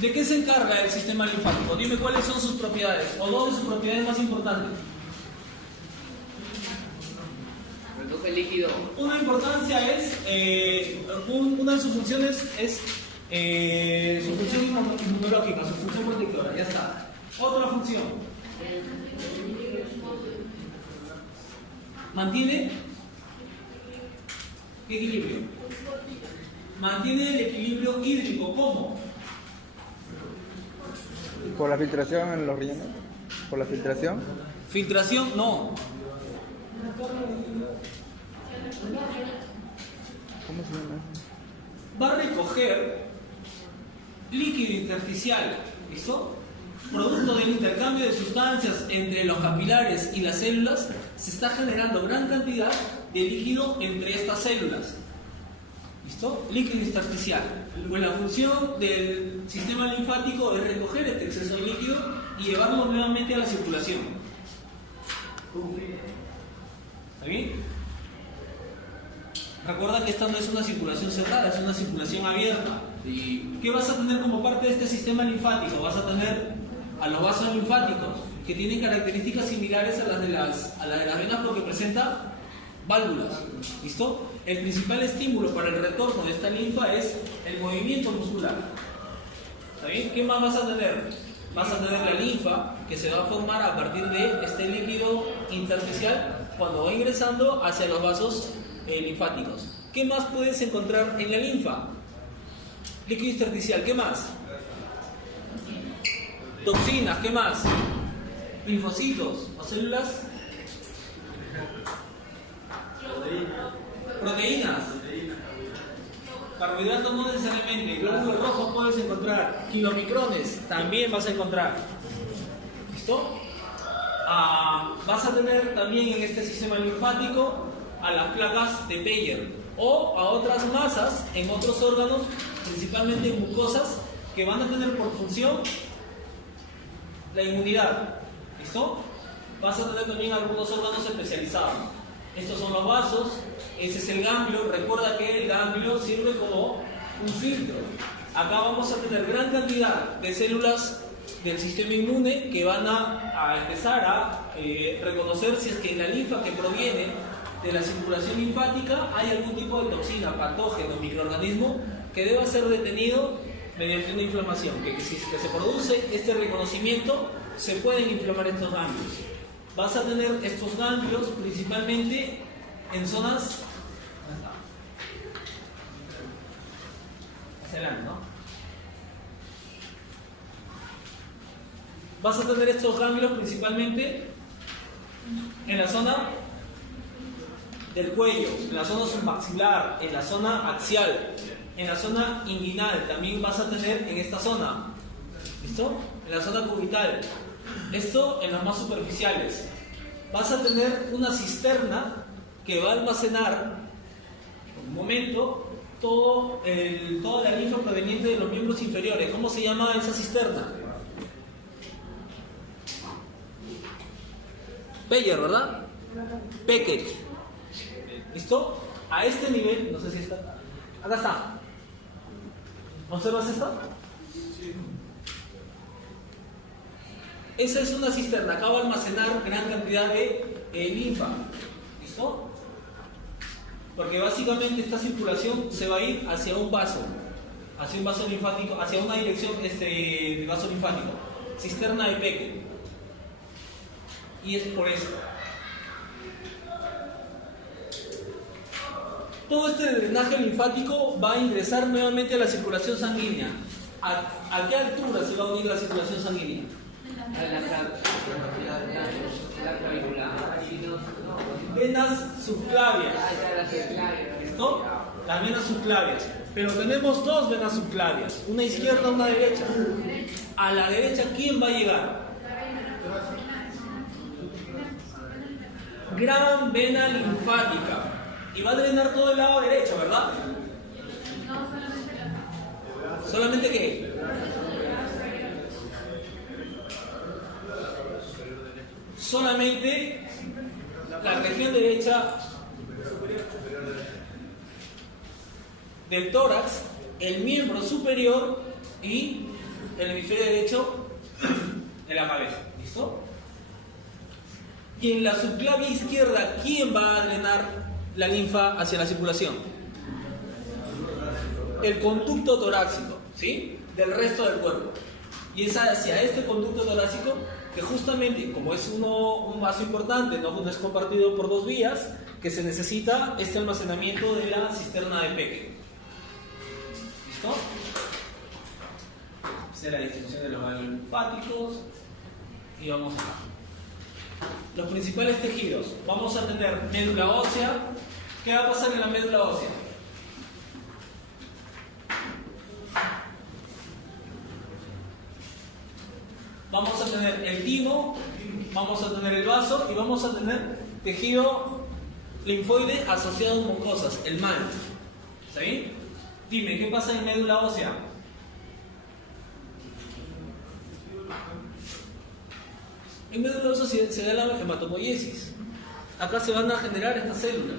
¿De qué se encarga el sistema linfático? Dime cuáles son sus propiedades, o dos de sus propiedades más importantes. Recoge el líquido. Una importancia es, una de sus funciones es su función inmunológica, su función protectora, ya está. Otra función. Mantiene ¿qué equilibrio? Mantiene el equilibrio hídrico. ¿Cómo? ¿Por la filtración en los riñones? ¿Por la filtración? Filtración, no. ¿Cómo se llama? Va a recoger líquido intersticial, ¿listo? Producto del intercambio de sustancias entre los capilares y las células, se está generando gran cantidad de líquido entre estas células. ¿Listo? Líquido intersticial. Pues la función del sistema linfático es recoger este exceso de líquido y llevarlo nuevamente a la circulación. ¿Está bien? Recuerda que esta no es una circulación cerrada, es una circulación abierta. ¿Y qué vas a tener como parte de este sistema linfático? Vas a tener a los vasos linfáticos, que tienen características similares a las de las venas, porque presenta válvulas. ¿Listo? El principal estímulo para el retorno de esta linfa es el movimiento muscular. ¿Está bien? ¿Qué más vas a tener? Vas a tener la linfa, que se va a formar a partir de este líquido intersticial cuando va ingresando hacia los vasos linfáticos. ¿Qué más puedes encontrar en la linfa? Líquido intersticial. ¿Qué más? Toxinas. ¿Qué más? Linfocitos o células. Proteínas. Carbohidratos no necesariamente. Glóbulos rojos puedes encontrar. Kilomicrones también vas a encontrar. ¿Listo? Vas a tener también en este sistema linfático a las placas de Peyer o a otras masas en otros órganos, principalmente en mucosas, que van a tener por función la inmunidad. ¿Listo? Vas a tener también algunos órganos especializados. Estos son los vasos, ese es el ganglio. Recuerda que el ganglio sirve como un filtro. Acá vamos a tener gran cantidad de células del sistema inmune que van a empezar a reconocer si es que en la linfa que proviene de la circulación linfática hay algún tipo de toxina, patógeno, microorganismo que deba ser detenido mediante una inflamación. Que si se produce este reconocimiento, se pueden inflamar estos ganglios. Vas a tener estos ganglios principalmente en zonas hacia adelante, ¿no? Vas a tener estos ganglios principalmente en la zona del cuello, en la zona submaxilar, en la zona axial, en la zona inguinal. También vas a tener en esta zona. ¿Listo? En la zona cubital. Esto en las más superficiales. Vas a tener una cisterna que va a almacenar, en un momento, toda la linfa proveniente de los miembros inferiores. ¿Cómo se llama esa cisterna? Peyer, ¿verdad? Beckett. ¿Listo? A este nivel, no sé si está. Acá está. ¿Observas esta? Sí. Esa es una cisterna. Acá va a almacenar gran cantidad de linfa. ¿Listo? Porque básicamente esta circulación se va a ir hacia un vaso linfático, hacia una dirección de vaso linfático. Cisterna de Beckett. Y es por eso. Todo este drenaje linfático va a ingresar nuevamente a la circulación sanguínea. ¿A qué altura se va a unir la circulación sanguínea? Venas subclavias. ¿Listo? Las venas subclavias. Pero tenemos dos venas subclavias, una izquierda y una derecha. A la derecha, ¿quién va a llegar? Gran vena linfática. Y va a drenar todo el lado derecho, ¿verdad? ¿Solamente qué? Solamente la región derecha del tórax, el miembro superior y el hemisferio derecho en la cabeza. ¿Listo? Y en la subclavia izquierda, ¿quién va a drenar la linfa hacia la circulación? El conducto torácico, ¿sí? Del resto del cuerpo. Y es hacia este conducto torácico que justamente, como es un vaso importante, no es compartido por dos vías, que se necesita este almacenamiento de la cisterna de Peque. ¿Listo? Esta es la distribución de los vasos linfáticos. Y vamos acá. Los principales tejidos. Vamos a tener médula ósea. ¿Qué va a pasar en la médula ósea? Vamos a tener el timo, vamos a tener el vaso y vamos a tener tejido linfoide asociado a mucosas, el MAL. ¿Está bien? Dime, ¿qué pasa en médula ósea? En médula ósea se da la hematopoiesis. Acá se van a generar estas células.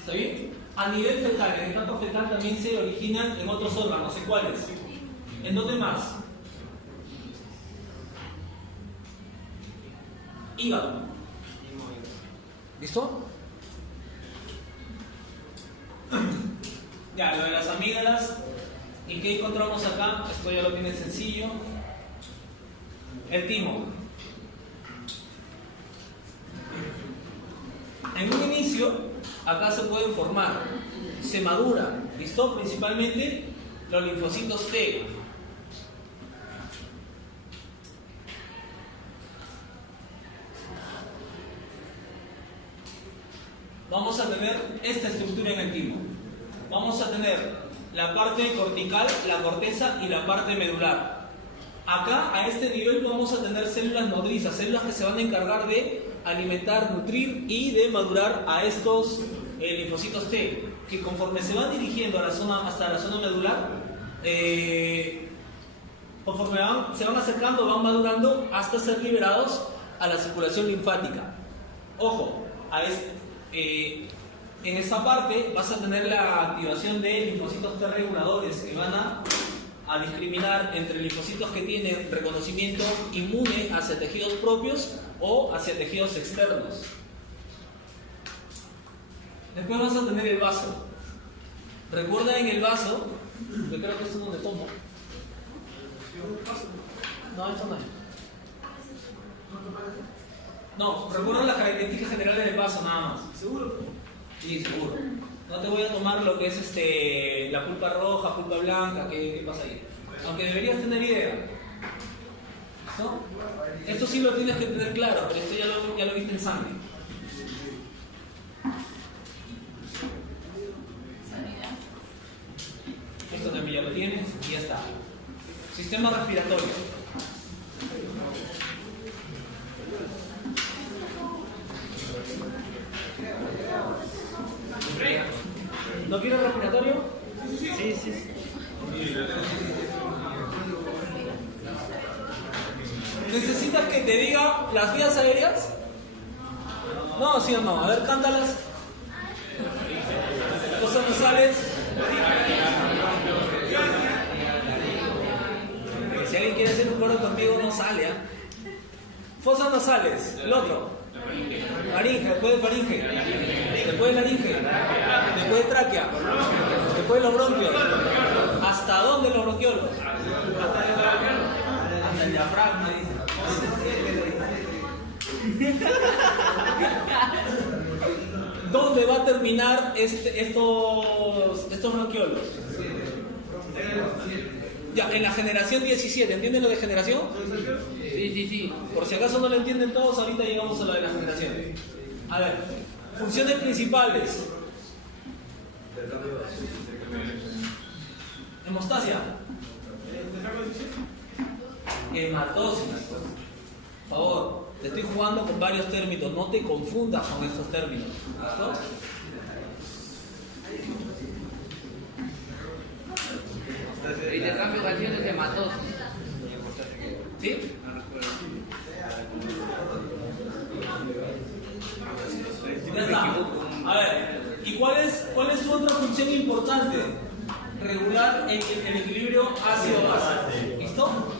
¿Está bien? A nivel fetal, en el campo fetal también se originan en otros órganos. ¿En cuáles? ¿En dónde más? Hígado. ¿Listo? Ya, lo de las amígdalas. ¿Y qué encontramos acá? Esto ya lo tiene sencillo. El timo. En un inicio, acá se pueden formar, se madura, ¿listo? Principalmente los linfocitos T. Vamos a tener esta estructura en el timo. Vamos a tener la parte cortical, la corteza y la parte medular. Acá, a este nivel, vamos a tener células nodrizas, células que se van a encargar de alimentar, nutrir y de madurar a estos linfocitos T, que conforme se van dirigiendo a la zona, hasta la zona medular, conforme se van acercando, van madurando hasta ser liberados a la circulación linfática. Ojo, en esta parte vas a tener la activación de linfocitos T reguladores que van a discriminar entre linfocitos que tienen reconocimiento inmune hacia tejidos propios o hacia tejidos externos. Después vas a tener el vaso. Recuerda en el vaso, yo creo que esto es donde tomo. No, esto no es. No, recuerda las características generales del vaso nada más. ¿Seguro? Sí, seguro. No te voy a tomar lo que es la pulpa roja, pulpa blanca, ¿qué pasa ahí? Aunque deberías tener idea. ¿No? Esto sí lo tienes que tener claro, pero esto ya lo viste en sangre. Esto también ya lo tienes y ya está. Sistema respiratorio. ¿No quieres respiratorio? Sí. ¿Necesitas que te diga las vías aéreas? No, sí o no. A ver, cántalas. Fosas nasales. Si alguien quiere hacer un coro conmigo, no sale, ¿eh? Fosas nasales. El otro. Faringe, después de faringe. Después de laringe. Después de tráquea. Después de los bronquios. ¿Hasta dónde los bronquiolos? Hasta el diafragma, dice. ¿Dónde va a terminar estos bronquiolos? Ya, en la generación 17. ¿Entienden lo de generación? Sí. Por si acaso no lo entienden todos, ahorita llegamos a lo de la generación. A ver, funciones principales. Hemostasia. Hematosis. Por favor, te estoy jugando con varios términos, no te confundas con estos términos. ¿Listo? Intercambio de canciones de hematosis. ¿Sí? Ya está. A ver, ¿y cuál es su otra función importante? regular el equilibrio ácido-base. ¿Listo?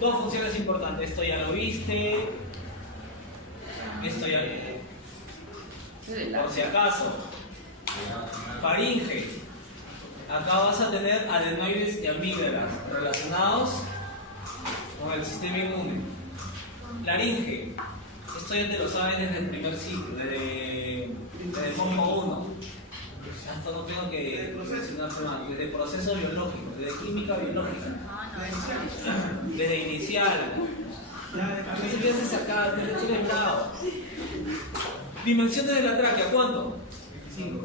Dos funciones importantes. Esto ya lo viste. Esto ya. Por si acaso. Faringe. Acá vas a tener adenoides y amígdalas relacionados con el sistema inmune. Laringe. Esto ya te lo sabes desde el primer ciclo, desde el FOMO 1. Esto no tengo que mencionarse más. Desde proceso biológico, desde química biológica. Desde inicial. ¿Qué se haces acá? Te lo tienes bravo. Dimensiones de la tráquea, ¿cuánto? 5.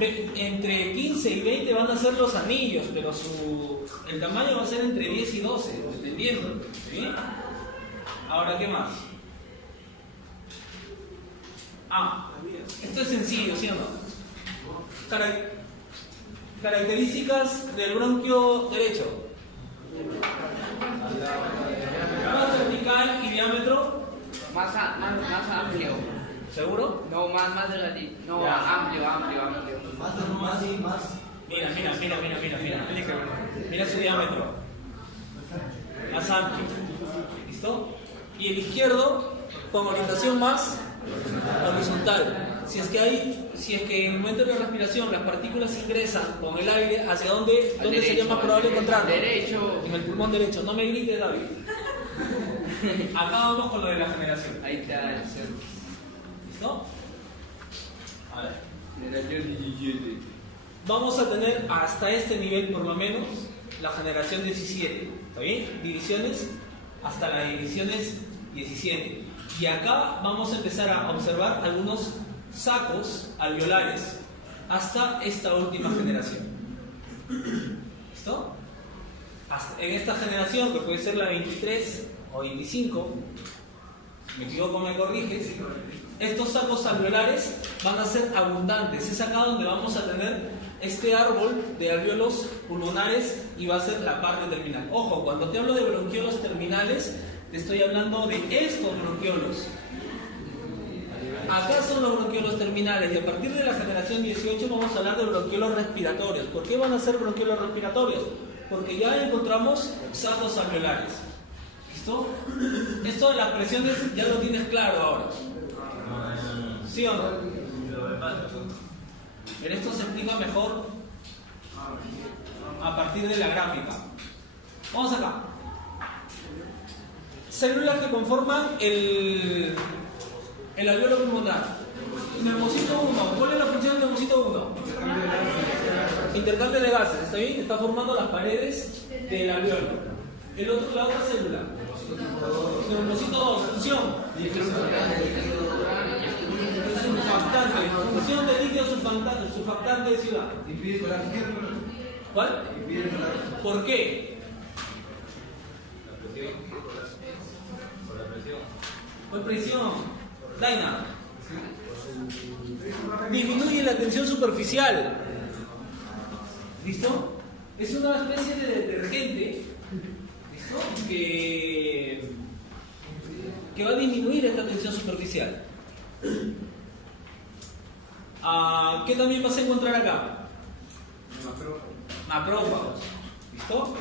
Entre 15 y 20 van a ser los anillos, pero el tamaño va a ser entre 10 y 12, dependiendo. ¿Sí? Ahora, ¿qué más? Esto es sencillo, ¿sí o no? Características del bronquio derecho. Más vertical y diámetro. Más amplio. ¿Seguro? No, más delgadito. No, amplio. Más. Mira. Mira su diámetro. Más amplio. ¿Listo? Y el izquierdo con orientación más horizontal. Si es que en el momento de la respiración las partículas ingresan con el aire, ¿hacia dónde sería más probable encontrarlo? Derecho. En el pulmón derecho. No me grites, David. Acá vamos con lo de la generación. Ahí está el centro. ¿Listo? A ver. Generación 17. Vamos a tener hasta este nivel por lo menos la generación 17. ¿Está bien? Divisiones hasta las divisiones 17. Y acá vamos a empezar a observar algunos sacos alveolares hasta esta última generación. ¿Listo? En esta generación, que puede ser la 23 o 25, si me equivoco me corriges, estos sacos alveolares van a ser abundantes. Es acá donde vamos a tener este árbol de alvéolos pulmonares y va a ser la parte terminal. Ojo, cuando te hablo de bronquiolos terminales, te estoy hablando de estos bronquiolos. Acá son los bronquiolos terminales y a partir de la generación 18 vamos a hablar de bronquiolos respiratorios. ¿Por qué van a ser bronquiolos respiratorios? Porque ya encontramos sacos alveolares. ¿Listo? Esto de las presiones ya lo tienes claro ahora. ¿Sí o no? Pero esto se explica mejor a partir de la gráfica. Vamos acá. Células que conforman el alveolo pulmonar. Neumocito 1. ¿Cuál es la función del neumocito 1? Intercambio de gases, ¿está bien? Está formando las paredes del alveolo. La otra célula. Neumocito 2. Función. Surfactante. Función de líquido surfactante de ciudad. ¿Cuál? ¿Por qué? ¿Cuál presión? Daina. Disminuye la tensión superficial. ¿Listo? Es una especie de detergente. ¿Listo? Que va a disminuir esta tensión superficial. ¿Qué también vas a encontrar acá? Macrófagos. ¿Listo?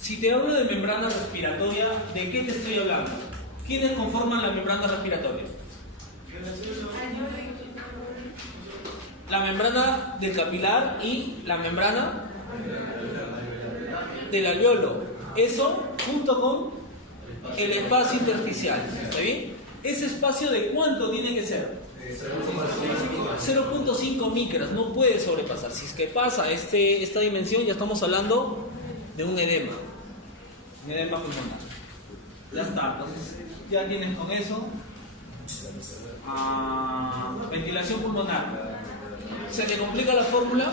Si te hablo de membrana respiratoria, ¿de qué te estoy hablando? ¿Quiénes conforman la membrana respiratoria? La membrana del capilar y la membrana del alveolo. Eso junto con el espacio intersticial. ¿Está bien? ¿Ese espacio de cuánto tiene que ser? 0.5 micras, no puede sobrepasar. Si es que pasa esta dimensión, ya estamos hablando de un edema. Un edema pulmonar. Ya está, entonces ya tienes con eso. Ventilación pulmonar. ¿Se te complica la fórmula?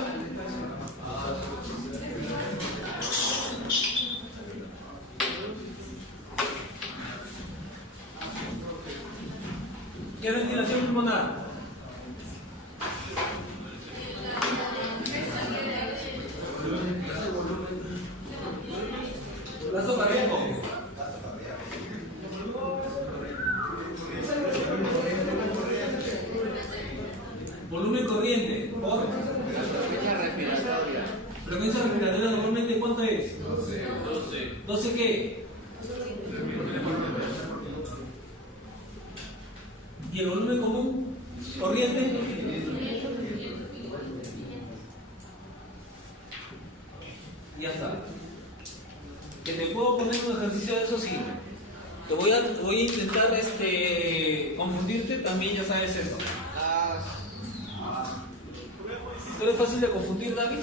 ¿Qué es ventilación pulmonar? La sopa, qué? ¿Y el volumen común? ¿Corriente? Ya está. ¿Que te puedo poner un ejercicio de eso? Sí. Te voy a intentar confundirte, también ya sabes eso. ¿Tú eres fácil de confundir, David?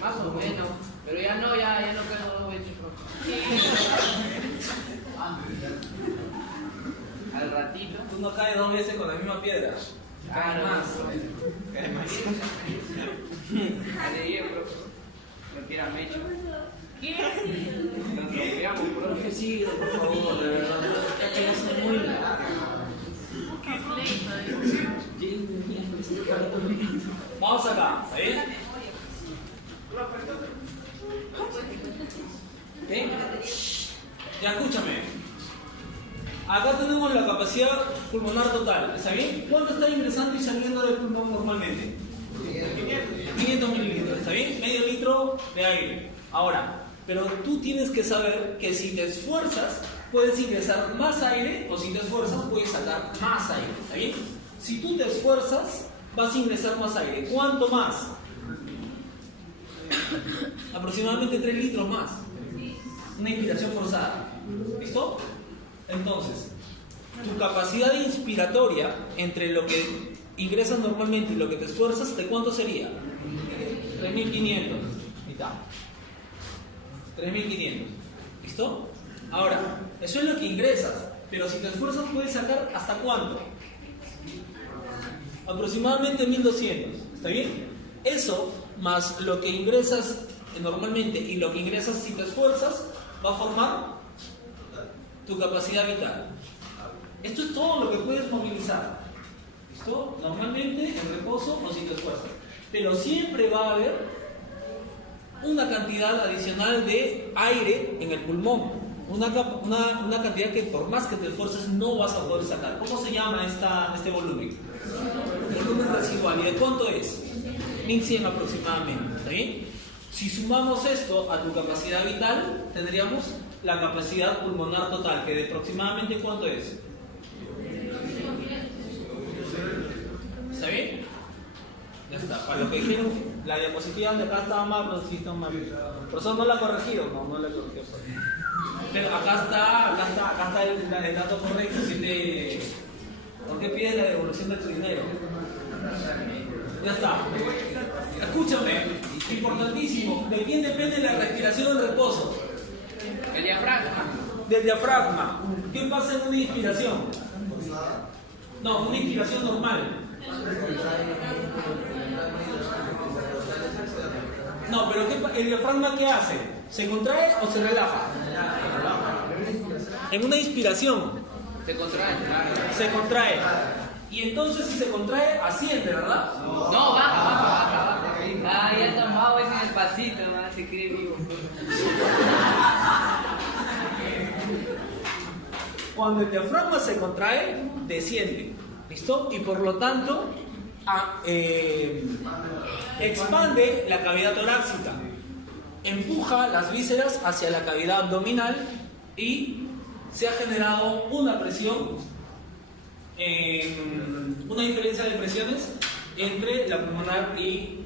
Más o menos. Pero ya no quedo hecho. Al ratito. Tú no caes 2 veces con la misma piedra. Caes más. Alegría, profe. No quiera mecho. ¿Qué? Nos bloqueamos, profe. Profe, sí, por favor, de verdad. Esta clase es muy larga. Vamos acá, ¿está bien? ¿Eh? Ya escúchame. Acá tenemos la capacidad pulmonar total, ¿está bien? ¿Cuánto está ingresando y saliendo del pulmón normalmente? 500 mililitros, ¿está bien? Medio litro de aire. Ahora, pero tú tienes que saber que si te esfuerzas, puedes ingresar más aire, o si te esfuerzas, puedes sacar más aire, ¿está bien? Si tú te esfuerzas, vas a ingresar más aire. ¿Cuánto más? Aproximadamente 3 litros más. Una inspiración forzada. ¿Listo? Entonces, tu capacidad inspiratoria entre lo que ingresas normalmente y lo que te esfuerzas, ¿de cuánto sería? 3.500. Mitad. 3.500. ¿Listo? Ahora, eso es lo que ingresas, pero si te esfuerzas puedes sacar ¿hasta cuánto? Aproximadamente 1.200. ¿Está bien? Eso más lo que ingresas normalmente y lo que ingresas si te esfuerzas va a formar tu capacidad vital. Esto es todo lo que puedes movilizar. ¿Listo? Normalmente en reposo o si te esfuerzas. Pero siempre va a haber una cantidad adicional de aire en el pulmón. Una cantidad que por más que te esfuerces no vas a poder sacar. ¿Cómo se llama este volumen? El volumen residual. ¿Y de cuánto es? 1100 aproximadamente. ¿Está bien? Si sumamos esto a tu capacidad vital, tendríamos la capacidad pulmonar total, que de aproximadamente ¿cuánto es? ¿Está bien? Ya está. Para los que dijeron, la diapositiva de acá estaba mal, pero sí está mal. Por eso no la he corregido, no la he corregido. Pero acá está el dato correcto. ¿Por qué pides la devolución de tu dinero? Ya está. Escúchame, importantísimo. ¿De quién depende la respiración en reposo? El diafragma. Del diafragma. ¿Qué pasa en una inspiración? No, una inspiración normal. No, pero ¿el diafragma qué hace? ¿Se contrae o se relaja? En una inspiración Se contrae. se contrae. Y entonces si se contrae, asciende, ¿verdad? No, baja. Ah, ya tomado ese despacito, más se cree vivo. Cuando el diafragma se contrae, desciende. ¿Listo? Y por lo tanto, expande la cavidad torácica, empuja las vísceras hacia la cavidad abdominal y se ha generado una presión, una diferencia de presiones entre la pulmonar y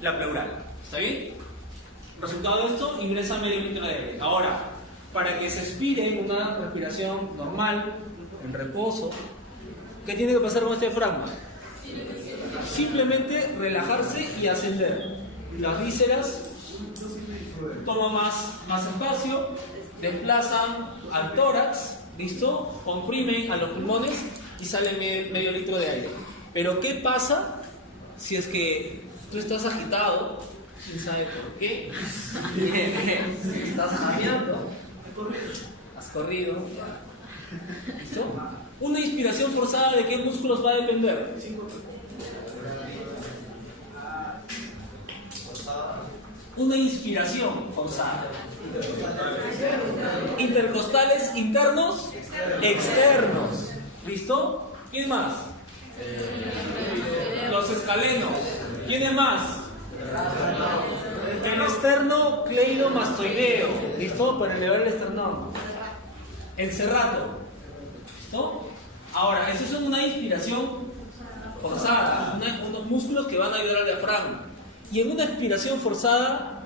la pleural. ¿Está bien? Resultado de esto, ingresa medio litro de aire. Ahora, para que se expire una respiración normal, en reposo, ¿qué tiene que pasar con este diafragma? Simplemente relajarse y ascender. Las vísceras toman más espacio, desplazan al tórax, ¿listo? Comprimen a los pulmones y sale medio litro de aire. Pero ¿qué pasa si es que tú estás agitado? ¿Quién sabe por qué? Estás jadeando. Has corrido. ¿Listo? Una inspiración forzada, ¿de qué músculos va a depender? Una inspiración forzada. Intercostales internos, externos. ¿Listo? ¿Quién más? Los escalenos. ¿Quién es más? El externo cleidomastoideo, ¿listo? Para elevar el esternón. El serrato, ¿listo? Ahora, eso es una inspiración forzada, unos músculos que van a ayudar al diafragma. Y en una inspiración forzada,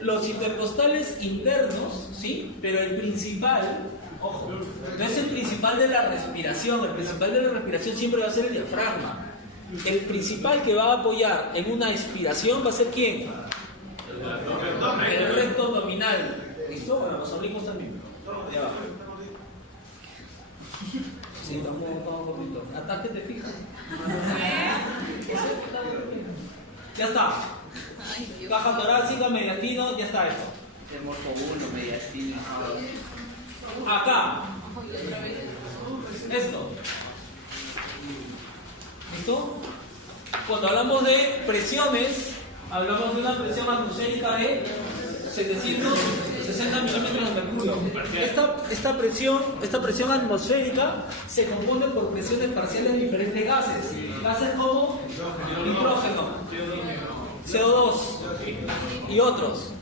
los intercostales internos, ¿sí? Pero el principal, ojo, no es el principal de la respiración, el principal de la respiración siempre va a ser el diafragma. El principal que va a apoyar en una expiración va a ser ¿quién? El recto abdominal. ¿Listo? Bueno, los oblicuos también. De abajo. Sí, estamos gorditos. ¿Hasta que te fijas? Ya está. Caja torácica, mediastino, ya está esto. El morfo 1, mediastino. Acá. Esto. ¿Listo? Cuando hablamos de presiones, hablamos de una presión atmosférica de 760 milímetros de mercurio. Esta presión atmosférica se compone por presiones parciales de diferentes gases. Gases como nitrógeno, CO2 y otros.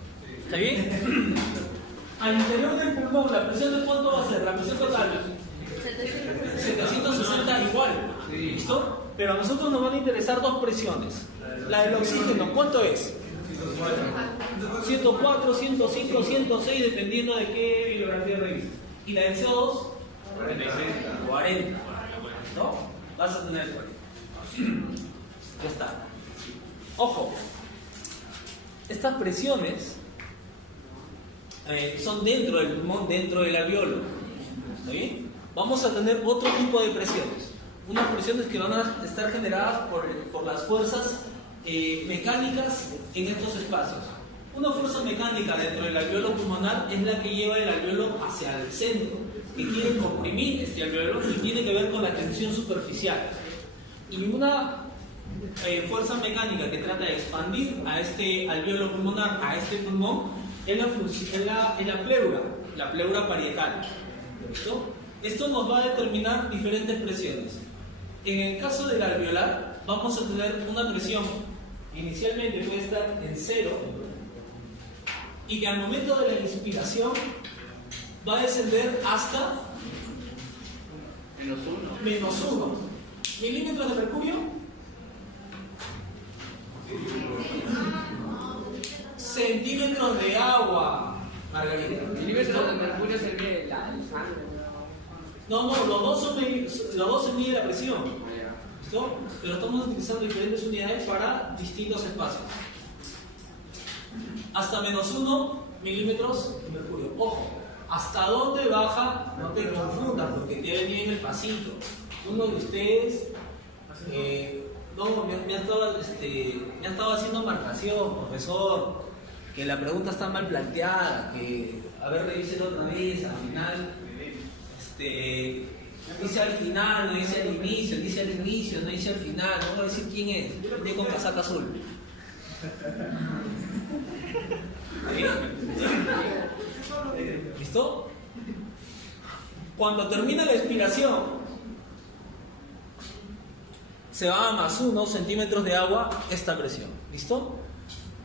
¿Está bien? Al interior del pulmón, ¿la presión de cuánto va a ser? La presión total. 760 igual. ¿Listo? Pero a nosotros nos van a interesar dos presiones. La del oxígeno, ¿cuánto es? 104, 105, 106, dependiendo de qué bibliografía revises. Y la del CO2, 40. ¿No? Vas a tener 40. Ya está. Ojo. Estas presiones son dentro del pulmón, dentro del alveolo. ¿Está bien? Vamos a tener otro tipo de presiones. Unas presiones que van a estar generadas por las fuerzas mecánicas en estos espacios. Una fuerza mecánica dentro del alveolo pulmonar es la que lleva el alveolo hacia el centro, que quiere comprimir este alveolo y tiene que ver con la tensión superficial. Y una fuerza mecánica que trata de expandir a este alveolo pulmonar, a este pulmón, es la pleura parietal. ¿Listo? Esto nos va a determinar diferentes presiones. En el caso del alveolar, vamos a tener una presión inicialmente puede estar en 0 y que al momento de la inspiración va a descender hasta -1 milímetros de mercurio, centímetros de agua, Margarita. Milímetros de mercurio se mide la sangre. No, los dos se mide la presión. ¿Listo? Pero estamos utilizando diferentes unidades para distintos espacios. Hasta -1 milímetros de mercurio. Ojo, ¿hasta dónde baja? No te confundas, porque te venía en el pasito. Uno de ustedes me ha estado haciendo marcación, profesor, que la pregunta está mal planteada, que a ver, revíselo otra vez, al final. Dice al final, no dice al inicio, dice al inicio, no dice al final, no voy a decir quién es, viene con casaca azul. ¿Listo? Cuando termina la expiración, se va a +1 centímetros de agua esta presión. ¿Listo?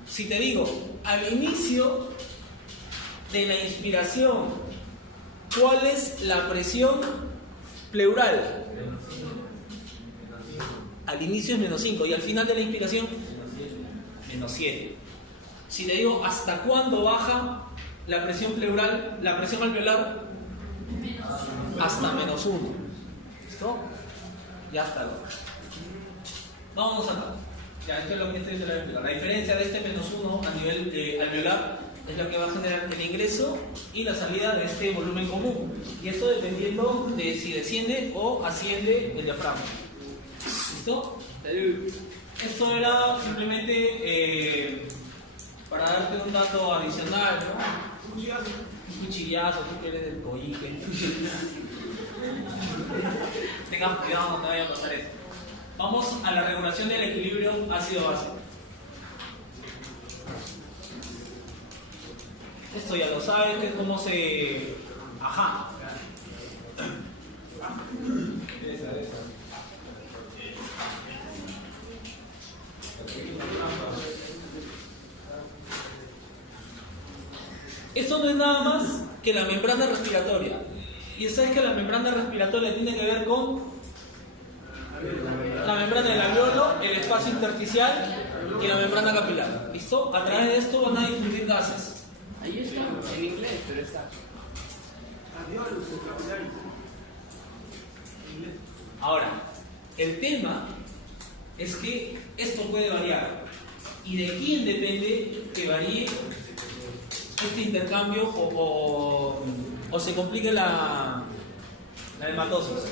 Si te digo, al inicio de la inspiración, ¿cuál es la presión pleural? Al inicio es -5 y al final de la inspiración -7. Si te digo hasta cuándo baja la presión pleural, la presión alveolar, hasta -1. ¿Listo? Ya está. Vamos acá. Ya, esto es lo que estoy diciendo. La diferencia de este -1 a nivel alveolar es lo que va a generar el ingreso y la salida de este volumen común. Y esto dependiendo de si desciende o asciende el diafragma. ¿Listo? Esto era simplemente para darte un dato adicional, ¿no? Un cuchillazo, tú que eres del coyique. Tengas cuidado, no te vaya a pasar esto. Vamos a la regulación del equilibrio ácido-base. Esto ya lo sabes, que es cómo se... Ajá. Esto no es nada más que la membrana respiratoria. Y sabes que la membrana respiratoria tiene que ver con la membrana del alveolo, el espacio intersticial y la membrana capilar. ¿Listo? A través de esto van a difundir gases. Ahí está, en inglés, pero está. Ahora, el tema es que esto puede variar. ¿Y de quién depende que varíe este intercambio o se complique la hematosis?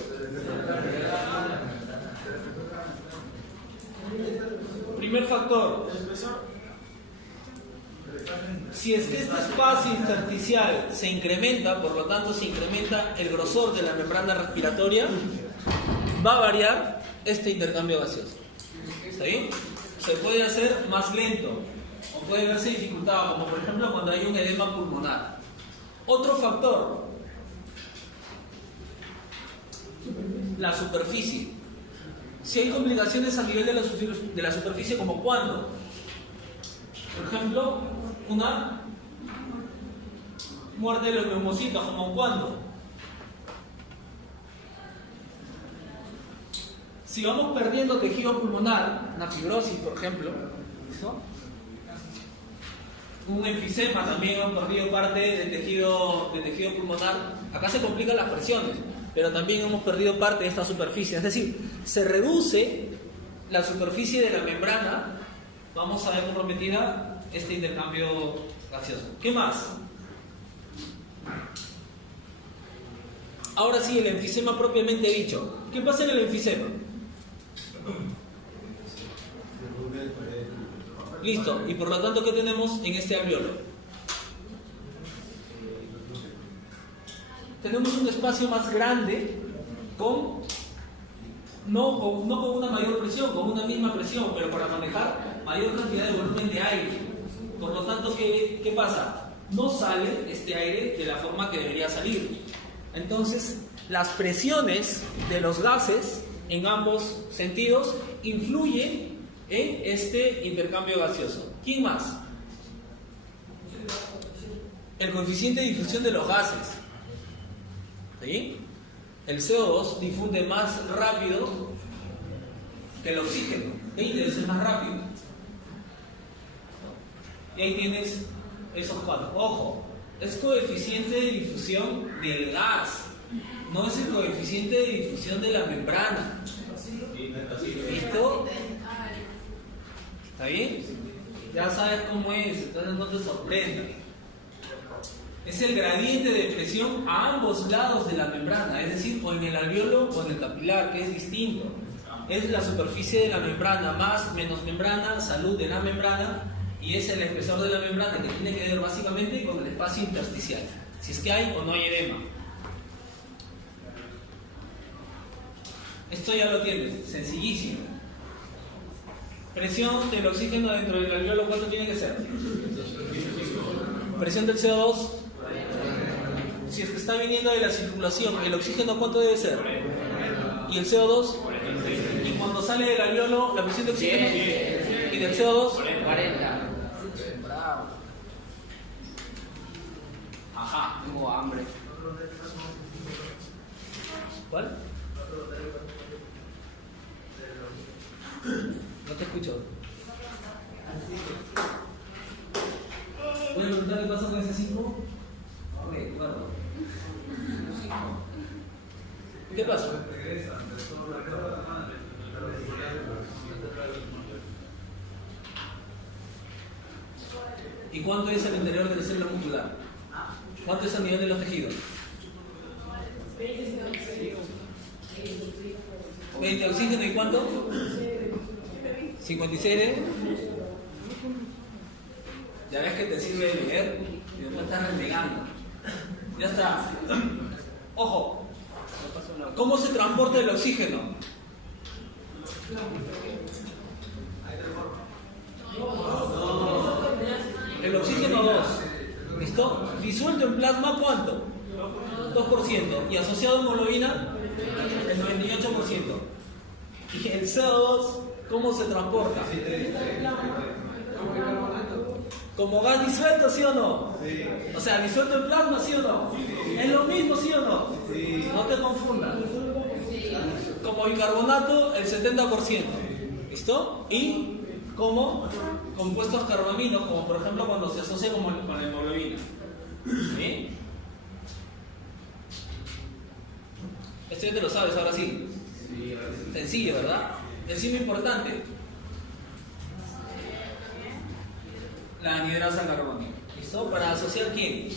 Primer factor. Si es que este espacio intersticial se incrementa, por lo tanto se incrementa el grosor de la membrana respiratoria, va a variar este intercambio gaseoso. ¿Está bien? Se puede hacer más lento o puede verse dificultado, como por ejemplo cuando hay un edema pulmonar. Otro factor, la superficie. Si hay complicaciones a nivel de la superficie, como cuando, por ejemplo, una muerte de los neumocitos, como cuando. Si vamos perdiendo tejido pulmonar, una fibrosis, por ejemplo, ¿no? Un enfisema, también hemos perdido parte del tejido pulmonar. Acá se complican las presiones, pero también hemos perdido parte de esta superficie. Es decir, se reduce la superficie de la membrana, vamos a ver comprometida este intercambio gaseoso. ¿Qué más? Ahora sí, el enfisema propiamente dicho. ¿Qué pasa en el enfisema? Listo, y por lo tanto, ¿qué tenemos en este alveolo? Tenemos un espacio más grande no con una mayor presión, con una misma presión, pero para manejar mayor cantidad de volumen de aire. Por lo tanto, ¿qué pasa? No sale este aire de la forma que debería salir. Entonces, las presiones de los gases en ambos sentidos influyen en este intercambio gaseoso. ¿Quién más? El coeficiente de difusión de los gases. ¿Sí? El CO2 difunde más rápido que el oxígeno, 20 veces más rápido. Y ahí tienes esos cuatro. Ojo, es coeficiente de difusión del gas, no es el coeficiente de difusión de la membrana. ¿Listo? ¿Está bien? Ya sabes cómo es, entonces no te sorprendas. Es el gradiente de presión a ambos lados de la membrana, es decir, o en el alveolo o en el capilar, que es distinto. Es la superficie de la membrana más menos membrana, salud de la membrana, y es el espesor de la membrana que tiene que ver básicamente con el espacio intersticial, si es que hay o no hay edema. Esto ya lo tienes, sencillísimo. Presión del oxígeno dentro del alveolo, ¿cuánto tiene que ser? Presión del CO2. Si es que está viniendo de la circulación, ¿el oxígeno cuánto debe ser? ¿Y el CO2? Y cuando sale del alveolo, la presión de oxígeno y del CO2, 40. bravo. Ajá. Tengo hambre. ¿Cuál? No te escucho. Voy a preguntar qué pasa con ese 5. Ok, guardo. ¿Qué pasa? ¿Y cuánto es el interior de la célula muscular? ¿Cuánto es a nivel de los tejidos? 20 oxígeno y cuánto? 56 de... Ya ves que te sirve de leer y después estás renegando. Ya está. Ojo. ¿Cómo se transporta el oxígeno? El oxígeno 2. ¿Listo? Disuelto en plasma, ¿cuánto? 2%. Y asociado a hemoglobina, el 98%. Y el CO2, ¿cómo se transporta? como gas disuelto, ¿sí o no? Sí. O sea, disuelto en plasma, ¿sí o no? Es lo mismo, ¿sí o no? Sí. No te confundas. Como bicarbonato, el 70%. ¿Listo? Y como compuestos carbaminos, como por ejemplo cuando se asocia con la hemoglobina. ¿Sí? Esto ya te lo sabes, ahora sí. Sencillo, ¿verdad? Enzima importante. La anhidrasa carbónica. ¿Listo? ¿Para asociar quién?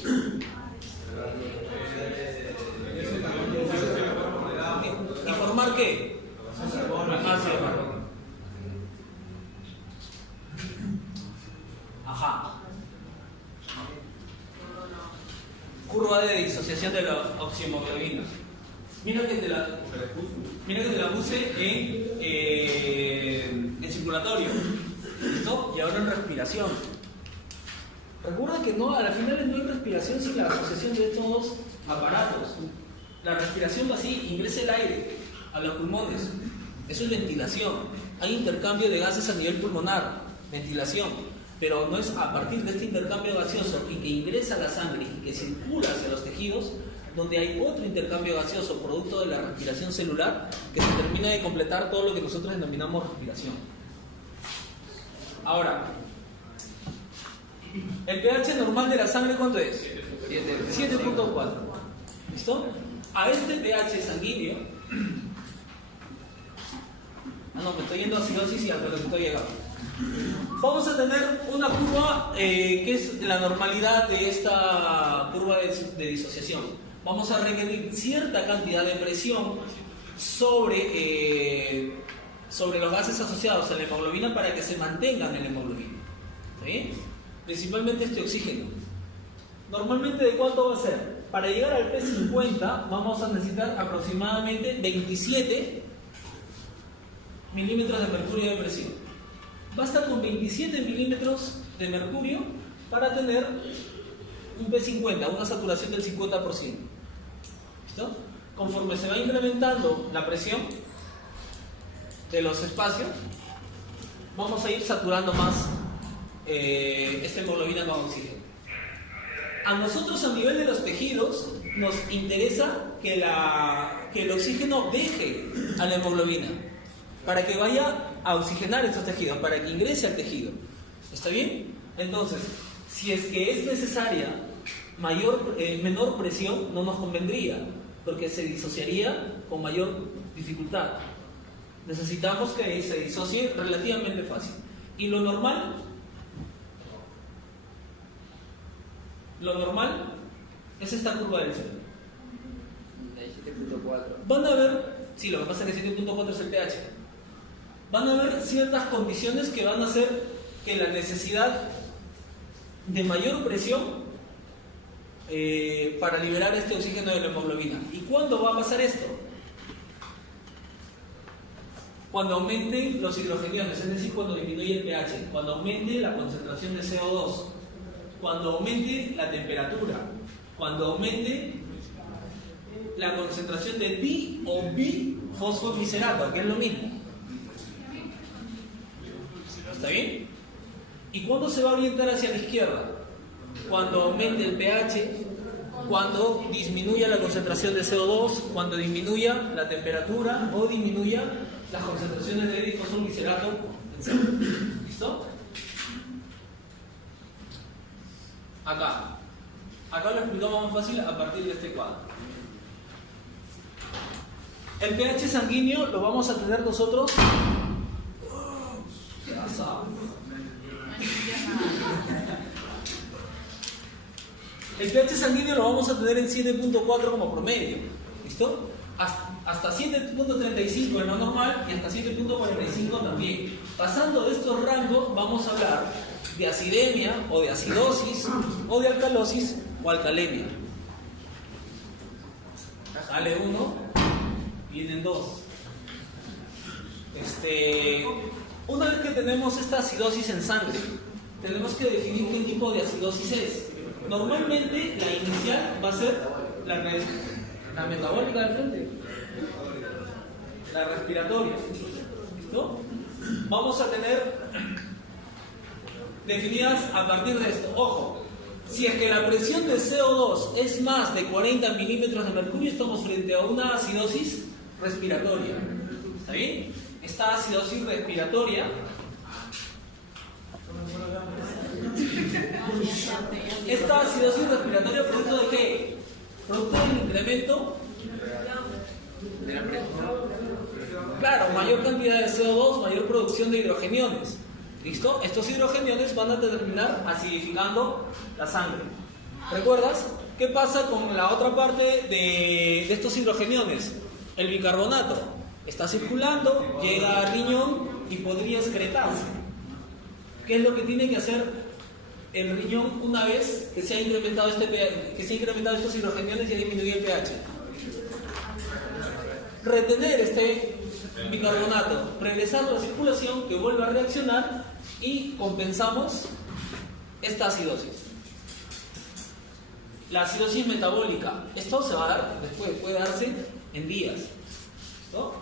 ¿Y formar qué? Ácido carbónico. Ajá. Curva de disociación de la oximoglobina. Mira que te la puse en circulatorio. ¿Listo? Y ahora en respiración. Recuerda que no, a la final no hay respiración sin la asociación de estos dos aparatos. La respiración va así, ingresa el aire a los pulmones. Eso es ventilación. Hay intercambio de gases a nivel pulmonar, ventilación. Pero no es a partir de este intercambio gaseoso y que ingresa a la sangre y que circula hacia los tejidos, donde hay otro intercambio gaseoso producto de la respiración celular que se termina de completar todo lo que nosotros denominamos respiración. Ahora, el pH normal de la sangre, ¿cuánto es? 7.4. ¿Listo? A este pH sanguíneo, no, me estoy yendo a acidosis y a lo que estoy llegando. Vamos a tener una curva que es la normalidad de esta curva de disociación. Vamos a requerir cierta cantidad de presión sobre los gases asociados a la hemoglobina para que se mantengan en la hemoglobina. ¿Sí? Principalmente este oxígeno. Normalmente, ¿de cuánto va a ser? Para llegar al P50 vamos a necesitar aproximadamente 27 milímetros de mercurio de presión. Basta con 27 milímetros de mercurio para tener un P50, una saturación del 50%. ¿Listo? Conforme se va incrementando la presión de los espacios, vamos a ir saturando más esta hemoglobina con oxígeno. A nosotros, a nivel de los tejidos, nos interesa que el oxígeno deje a la hemoglobina para que vaya a oxigenar estos tejidos, para que ingrese al tejido. ¿Está bien? Entonces, si es que es necesaria menor presión, no nos convendría, porque se disociaría con mayor dificultad. Necesitamos que se disocie relativamente fácil. Y lo normal es esta curva del cielo. 7.4. Van a ver, sí, lo que pasa es que 7.4 es el pH. Van a haber ciertas condiciones que van a hacer que la necesidad de mayor presión para liberar este oxígeno de la hemoglobina. ¿Y cuándo va a pasar esto? Cuando aumenten los hidrogeniones, es decir, cuando disminuye el pH, cuando aumente la concentración de CO2, cuando aumente la temperatura, cuando aumente la concentración de di o bifosfoglicerato, que es lo mismo. ¿Está bien? ¿Y cuándo se va a orientar hacia la izquierda? Cuando aumente el pH, cuando disminuya la concentración de CO2, cuando disminuya la temperatura o disminuya las concentraciones de difosfoglicerato en sangre. ¿Listo? Acá lo explicamos más fácil a partir de este cuadro. El pH sanguíneo lo vamos a tener nosotros. El pH sanguíneo lo vamos a tener en 7.4 como promedio. ¿Listo? Hasta 7.35 es lo normal y hasta 7.45 también. Pasando de estos rangos vamos a hablar de acidemia o de acidosis o de alcalosis o alcalemia. Sale uno, vienen dos. Una vez que tenemos esta acidosis en sangre, tenemos que definir qué tipo de acidosis es. Normalmente la inicial va a ser la metabólica del frente, la respiratoria. ¿Listo? Vamos a tener definidas a partir de esto. Ojo, si es que la presión de CO2 es más de 40 milímetros de mercurio, estamos frente a una acidosis respiratoria. ¿Está bien? Esta acidosis respiratoria ¿producto de qué? Producto del incremento De la presión. Claro, mayor cantidad de CO2, mayor producción de hidrogeniones. ¿Listo? Estos hidrogeniones van a terminar acidificando la sangre. ¿Recuerdas? ¿Qué pasa con la otra parte de estos hidrogeniones? El bicarbonato está circulando, llega al riñón y podría excretarse. ¿Qué es lo que tiene que hacer el riñón una vez que se ha incrementado estos hidrogeniones y ha disminuido el pH? Retener este bicarbonato, regresar a la circulación, que vuelva a reaccionar y compensamos esta acidosis. La acidosis metabólica, esto se va a dar después, puede darse en días, ¿no?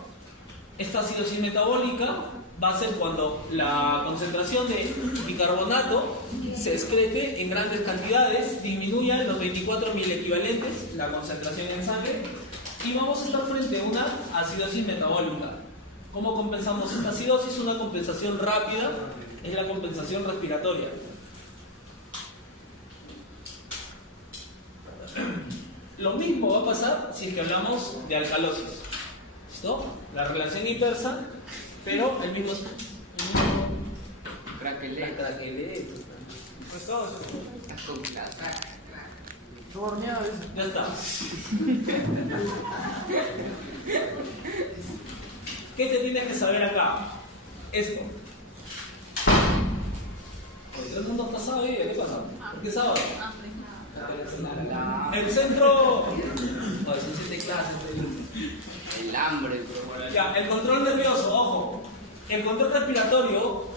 Esta acidosis metabólica va a ser cuando la concentración de bicarbonato se excrete en grandes cantidades, disminuya los 24 mil equivalentes, la concentración en sangre, y vamos a estar frente a una acidosis metabólica. ¿Cómo compensamos esta acidosis? Una compensación rápida es la compensación respiratoria. Lo mismo va a pasar si es que hablamos de alcalosis. ¿Listo? La relación inversa, pero el mismo... Craquelé. Ya está. ¿Qué te tienes que saber acá? Esto. Todo el mundo está sábado y ¿qué pasa? ¿Por qué sábado? El centro... Son 7 clases. El hambre. Ya, el control nervioso, ojo. El control respiratorio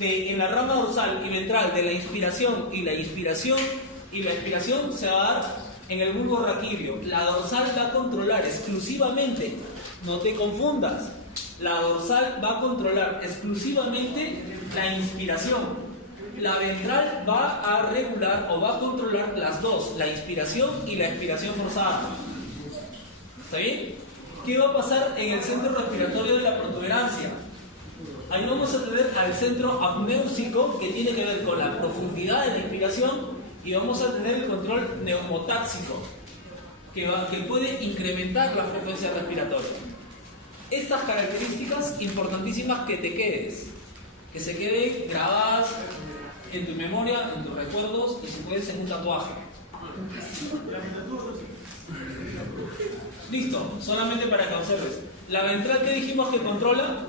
en la rama dorsal y ventral de la inspiración y la expiración se va a dar en el bulbo raquídeo. La dorsal va a controlar exclusivamente, no te confundas, la dorsal va a controlar exclusivamente la inspiración. La ventral va a regular o va a controlar las dos, la inspiración y la expiración forzada. ¿Está bien? ¿Qué va a pasar en el centro respiratorio de la protuberancia? Ahí vamos a tener al centro apnéusico, que tiene que ver con la profundidad de la inspiración, y vamos a tener el control neumotáxico, que puede incrementar la frecuencia respiratoria. Estas características importantísimas que te quedes, que se queden grabadas en tu memoria, en tus recuerdos, y si puedes en un tatuaje. Listo, solamente para que observes. La ventral que dijimos que controla,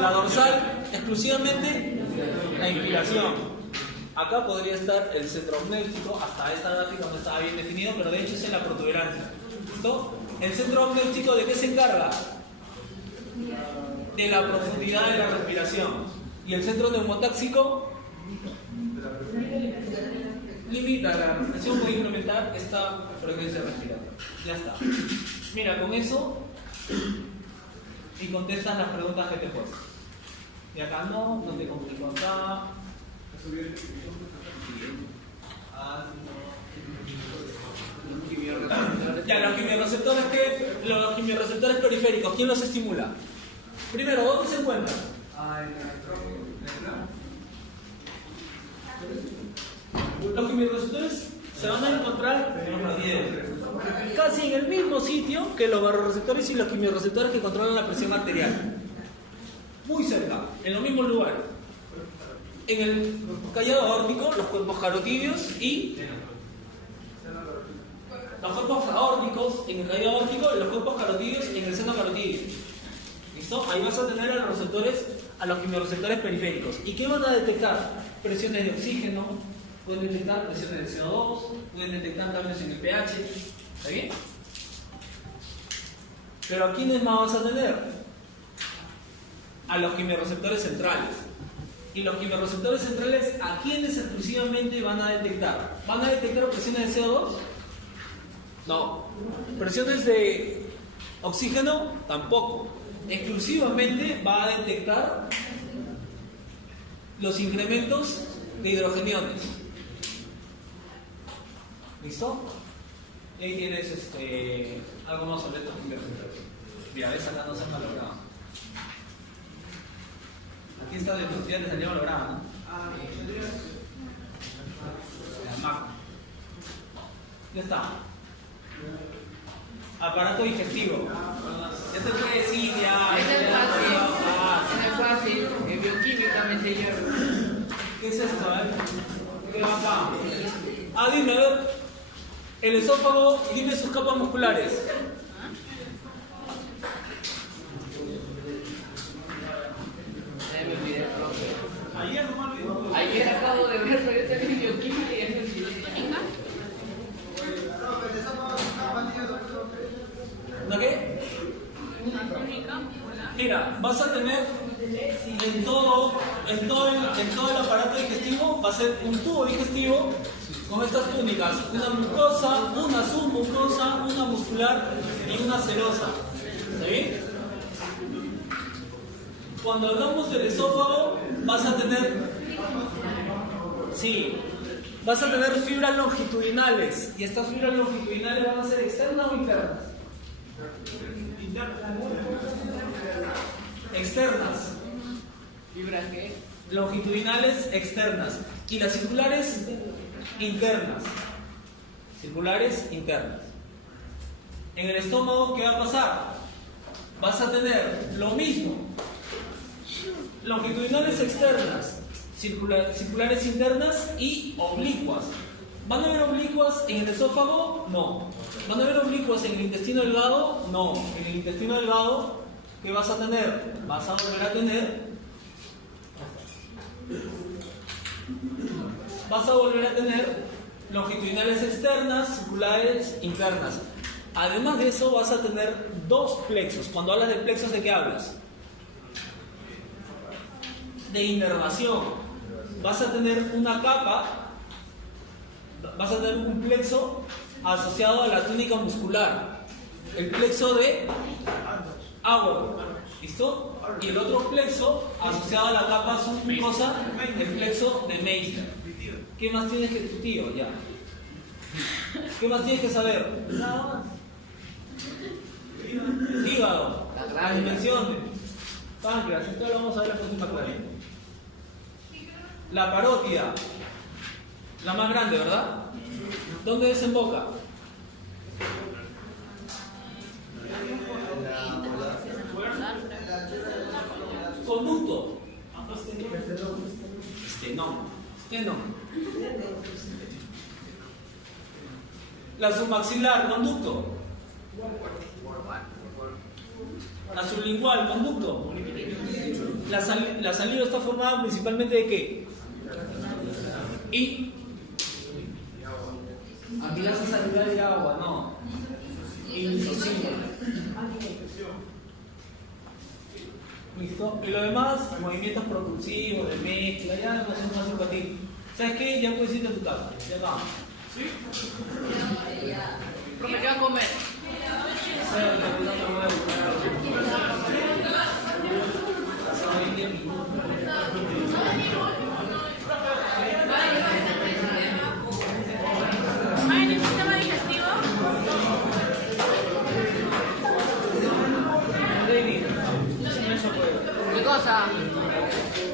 la dorsal exclusivamente la inspiración. Acá podría estar el centro apnéutico, hasta esta gráfica no estaba bien definido, pero de hecho es en la protuberancia. ¿Listo? ¿El centro apnéutico de qué se encarga? De la profundidad de la respiración. ¿Y el centro neumotáxico? Limita la respiración, puede incrementar esta frecuencia respiratoria. Ya está. Mira, con eso y contestan las preguntas que te ponen. Y acá no te complico acá. Ya, los quimiorreceptores periféricos, ¿quién los estimula? Primero, ¿dónde se encuentran? Los quimiorreceptores se van a encontrar casi en el mismo sitio que los barroreceptores y los quimiorreceptores que controlan la presión arterial. Muy cerca, en los mismos lugares. En el callado aórtico, los cuerpos carotídeos y los cuerpos aórticos en el callado aórtico y los cuerpos carotídeos en el seno carotídeo. ¿Listo? Ahí vas a tener a los receptores, a los quimiorreceptores periféricos. ¿Y qué van a detectar? Presiones de oxígeno, pueden detectar presiones de CO2, pueden detectar cambios en el pH. ¿Está bien? Pero ¿a quiénes más vas a tener? A los quimiorreceptores centrales. Y los quimiorreceptores centrales, ¿a quiénes exclusivamente van a detectar? ¿Van a detectar presiones de CO2? No. ¿Presiones de oxígeno? Tampoco. Exclusivamente va a detectar los incrementos de hidrogeniones. ¿Listo? Y ahí tienes algo más sobre esto. Mira, ves acá no se ha malogrado. Aquí está de tu ya te salió malogrado, ¿no? Ya está. Aparato digestivo. Ya te puede decir, ya. Es fácil. En bioquímica me enseñaron. ¿Qué es esto, ¿Qué va acá? Dime, a ver. El esófago, dime sus capas musculares. Ayer acabo de verlo, yo también en bioquímica y es ¿No qué? Mira, vas a tener en todo el aparato digestivo, va a ser un tubo digestivo con estas túnicas, una mucosa, una submucosa, una muscular y una serosa. ¿Está bien? Cuando hablamos del esófago, vas a tener fibras longitudinales, y estas fibras longitudinales van a ser externas o internas. Externas. ¿Fibras qué? Longitudinales externas. Y las circulares internas. Circulares internas. En el estómago, ¿qué va a pasar? Vas a tener lo mismo. Longitudinales externas, circulares internas y oblicuas. ¿Van a haber oblicuas en el esófago? No. ¿Van a haber oblicuas en el intestino delgado? No. En el intestino delgado, ¿qué vas a tener? Vas a volver a tener longitudinales externas, circulares internas. Además de eso, vas a tener dos plexos. Cuando hablas de plexos, ¿de qué hablas? De inervación. Vas a tener una capa, vas a tener un plexo asociado a la túnica muscular, el plexo de Auer, ¿listo? Y el otro plexo asociado a la capa submucosa, el plexo de Meissner. ¿Qué más tienes que tu tío? Ya. ¿Qué más tienes que saber? Nada más. Hígado, las dimensiones, páncreas, esto lo vamos a ver la próxima clase. La parótida, la más grande, ¿verdad? ¿Dónde desemboca? Conducto. Esternón. La submaxilar, conducto. La sublingual, conducto. La saliva está formada principalmente de ¿qué? Y amilasa salivar de agua, no. Y lisocima. ¿Listo? Y lo demás, movimientos propulsivos, de mezcla, ya no son fácil para ti. ¿Sabes qué? Ya puedes irte a tu casa. Ya vamos. ¿Sí? Profe, ¿qué va a comer? ¿En el sistema digestivo? ¿Qué cosa?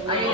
Ahí.